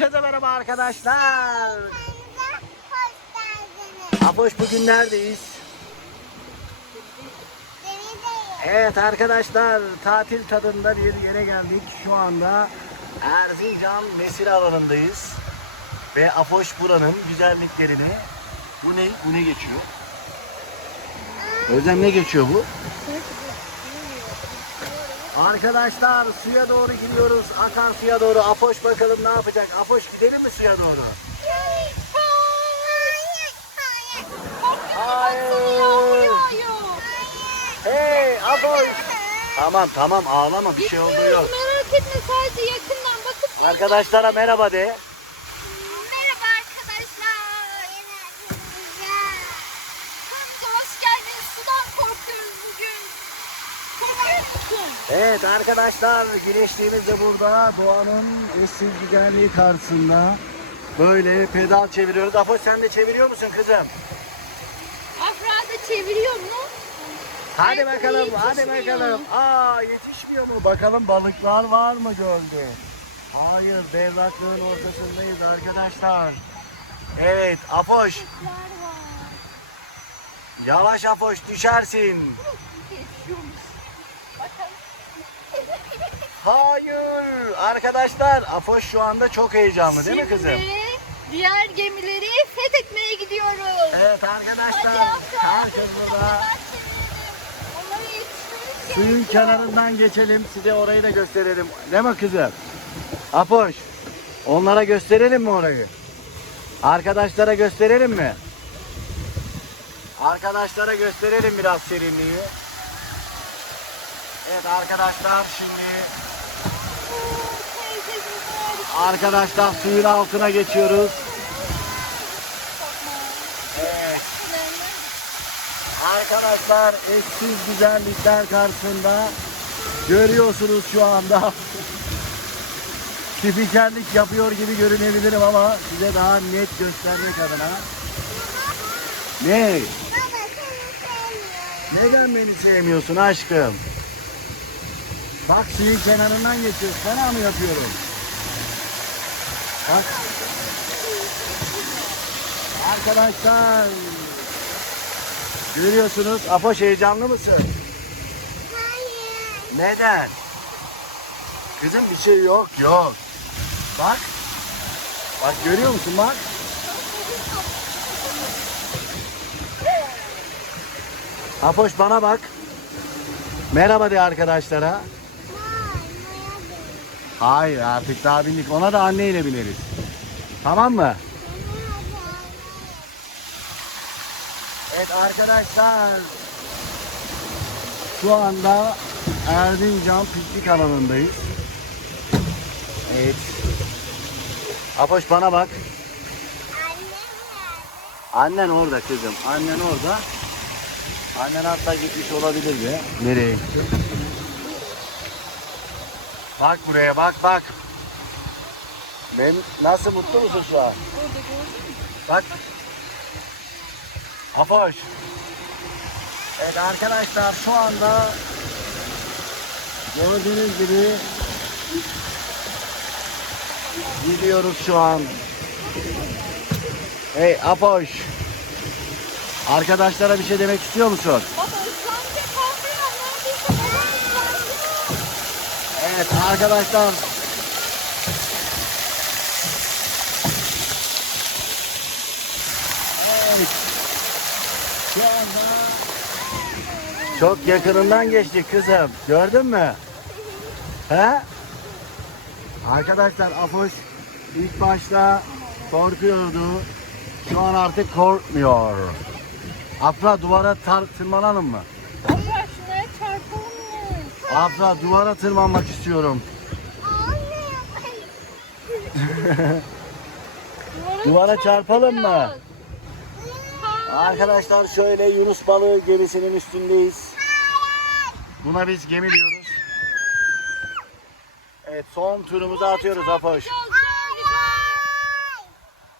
Herkese merhaba arkadaşlar. Apoş bugün neredeyiz? Evet arkadaşlar tatil tadında bir yere geldik. Şu anda Erzincan Mesir alanındayız. Ve Apoş buranın güzelliklerini bu ne? Bu ne geçiyor? Özlem ne geçiyor bu? Arkadaşlar suya doğru gidiyoruz. Akan suya doğru. Apoş bakalım ne yapacak? Apoş gidelim mi suya doğru? Hayır. Hey Apoş. Tamam tamam ağlama bir şey oldu yok. Merak etme sadece yakından bakıp Arkadaşlara merhaba de. Merhaba arkadaşlar. Kanalımıza hoş geldiniz. Sudan korkuyoruz bugün. Korkuyor musun? Evet arkadaşlar güneşliğimiz de burada. Doğanın eşsiz güzelliği karşısında. Böyle pedal çeviriyoruz. Apoş sen de çeviriyor musun kızım? Afra da çeviriyor mu? Hadi Ay, bakalım, hadi yetişmiyor. bakalım. Aa yetişmiyor mu? Bakalım balıklar var mı gölde? Hayır, berraklığın ortasındayız arkadaşlar. Evet, Apoş. Yavaş Apoş, düşersin. Hayır. Arkadaşlar, Apoş şu anda çok heyecanlı değil mi kızım? Şimdi diğer gemileri fethetmeye gidiyoruz. Evet arkadaşlar, herkes burada. Onları yetiştirmek Suyun gerekiyor. kenarından geçelim. Size orayı da gösterelim. Değil mi kızım? Apoş. Onlara gösterelim mi orayı? Arkadaşlara gösterelim mi? Arkadaşlara gösterelim biraz serinliği. Evet arkadaşlar şimdi arkadaşlar suyun altına geçiyoruz. Evet. Arkadaşlar eşsiz güzellikler karşısında görüyorsunuz şu anda. Spikerlik yapıyor gibi görünebilirim ama size daha net göstermek adına. Ne? Baba seni sevmiyorum. Neden beni sevmiyorsun aşkım? Bak suyun kenarından geçiyoruz. Fena mı yapıyorum? Bak. Arkadaşlar. Görüyorsunuz. Apoş heyecanlı mısın? Hayır. Neden? Kızım bir şey yok yok. Bak. Bak görüyor musun bak. Apoş bana bak. Merhaba de arkadaşlara. Hayır artık daha bindik. Ona da anneyle bineriz. Tamam mı? Evet arkadaşlar. Şu anda Erzincan piknik alanındayız. Evet. Apoş bana bak. Annen orada kızım. Annen orada. Annen hatta gitmiş olabilir de. Nereye gitti? Bak buraya bak bak. Ben nasıl mutlu musun şu an? Bak. Apoş. Evet arkadaşlar şu anda gördüğünüz gibi gidiyoruz şu an. Hey Apoş. Arkadaşlara bir şey demek istiyor musun? Baba Evet arkadaşlar. Evet. Çok yakınından geçtik kızım. Gördün mü? He? Arkadaşlar Afoş ilk başta korkuyordu. Şu an artık korkmuyor. Afra duvara tırmanalım mı? Afra duvara tırmanmak istiyorum. Duvara çarpalım mı? Arkadaşlar şöyle Yunus balığı gemisinin üstündeyiz. Buna biz gemi diyoruz. Evet son turumuzu atıyoruz Apoş.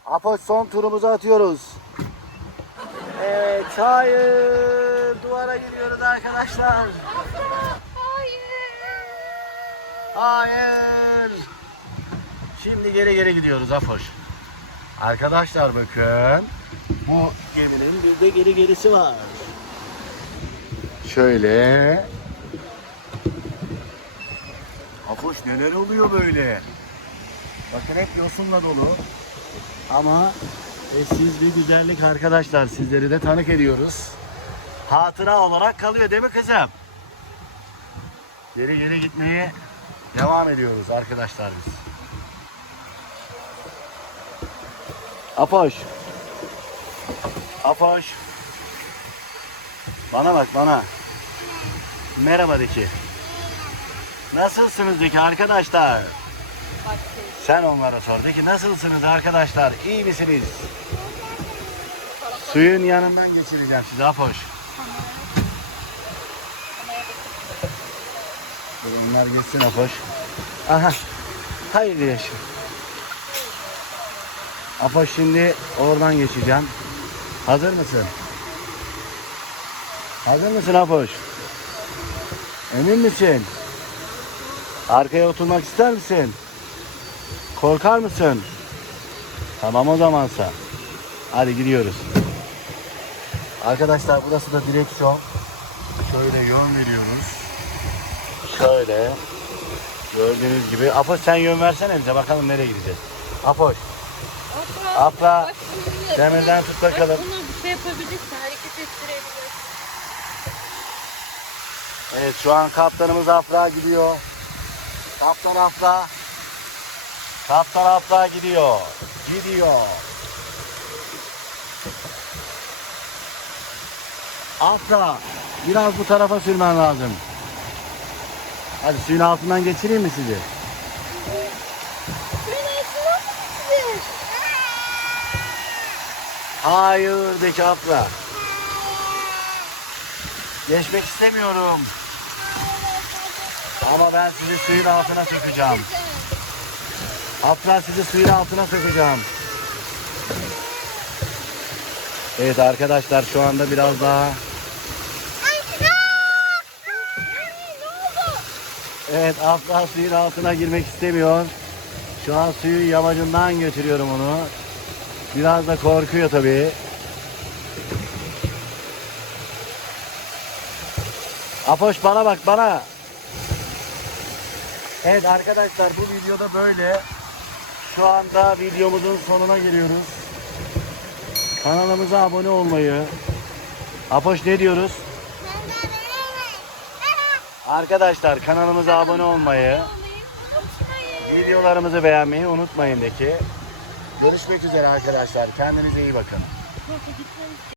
Apoş son turumuzu atıyoruz. Evet hayır duvara gidiyoruz arkadaşlar. Hayır. Şimdi geri geri gidiyoruz Afoş. Arkadaşlar bakın. Bu geminin bir de geri gerisi var. Şöyle. Afoş neler oluyor böyle? Bakın hep yosunla dolu. Ama eşsiz bir güzellik arkadaşlar. Sizleri de tanık ediyoruz. Hatıra olarak kalıyor değil mi kızım? Geri geri gitmeye devam ediyoruz arkadaşlar biz. Apoş. Apoş. Bana bak bana. Merhaba de ki. Nasılsınız de ki arkadaşlar? Sen onlara sor. De ki nasılsınız arkadaşlar? İyi misiniz? Suyun yanından geçireceğim sizi Apoş. Dur Onlar geçsin Apoş. Aha. Hayırlı yaşa. Apoş şimdi oradan geçeceğim. Hazır mısın? Hazır mısın Apoş? Emin misin? Arkaya oturmak ister misin? Korkar mısın? Tamam o zamansa. Hadi gidiyoruz. Arkadaşlar burası da direksiyon. Şöyle yön veriyoruz. Şöyle. Gördüğünüz gibi. Apoş sen yön versene bize bakalım nereye gideceğiz. Apoş. Afra. Afra. Bak bunu- Demirden tut bakalım. Bak bunu bir şey yapabilirsin. Hareket ettirebilirsin. Evet şu an kaptanımız Afra gidiyor. Kaptan Afra. Kaptan Afra gidiyor. Gidiyor. Afra biraz bu tarafa sürmen lazım. Hadi suyun altından geçireyim mi sizi? Hayır de Afra. Geçmek istemiyorum. Ama ben sizi suyun altına sokacağım. Afra sizi suyun altına sokacağım. Evet arkadaşlar şu anda biraz daha Evet Afra suyun altına girmek istemiyor. Şu an suyun yamacından götürüyorum onu. Biraz da korkuyor tabii. Apoş bana bak bana. Evet arkadaşlar bu videoda böyle. Şu anda videomuzun sonuna geliyoruz. Kanalımıza abone olmayı. Apoş ne diyoruz? Arkadaşlar kanalımıza abone olmayı, videolarımızı beğenmeyi unutmayın de ki. Görüşmek üzere arkadaşlar. Kendinize iyi bakın.